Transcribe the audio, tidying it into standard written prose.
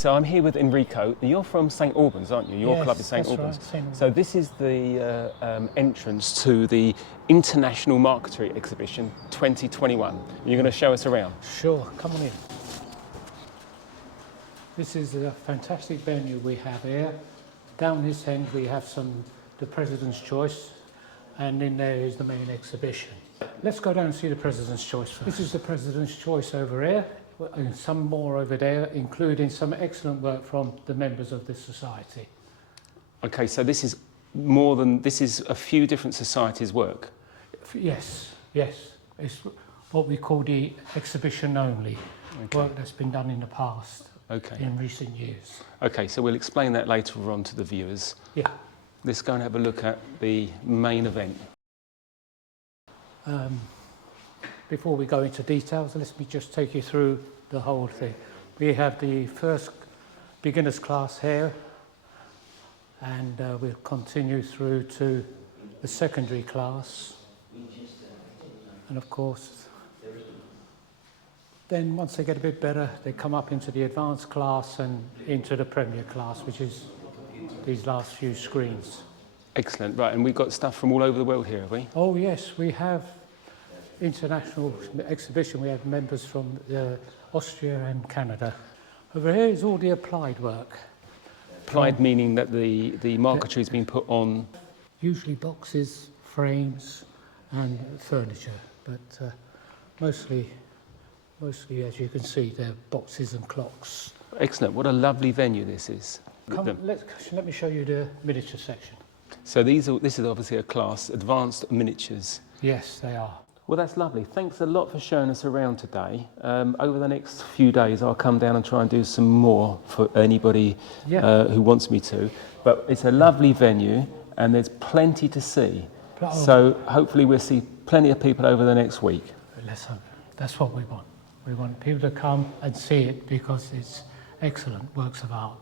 So I'm here with Enrico. You're from St Albans, aren't you? Your club is St Albans. Right, St Albans. So this is the entrance to the International Marquetry Exhibition 2021. You're going to show us around. Sure, come on in. This is a fantastic venue we have here. Down this end we have the President's Choice, and in there is the main exhibition. Let's go down and see the President's Choice first. This is the President's Choice over here, and some more over there, including some excellent work from the members of this society. Okay, so this is a few different societies' work. Yes, yes. It's what we call the exhibition only, work that's been done in the past, in recent years. Okay, so we'll explain that later on to the viewers. Yeah. Let's go and have a look at the main event. Before we go into details, let me just take you through the whole thing. We have the first beginners class here, and we'll continue through to the secondary class. And of course, then once they get a bit better, they come up into the advanced class and into the premier class, which is these last few screens. Excellent, right, and we've got stuff from all over the world here, have we? Oh yes, we have international exhibition. We have members from Austria and Canada. Over here is all the applied work. Applied meaning that the marquetry has been put on? Usually boxes, frames and furniture, but mostly as you can see, they're boxes and clocks. Excellent, what a lovely venue this is. Let me show you the miniature section. So this is obviously a class, advanced miniatures. Yes, they are. Well, that's lovely. Thanks a lot for showing us around today. Over the next few days, I'll come down and try and do some more for anybody who wants me to. But it's a lovely venue and there's plenty to see. So hopefully we'll see plenty of people over the next week. Listen, that's what we want. We want people to come and see it because it's excellent works of art.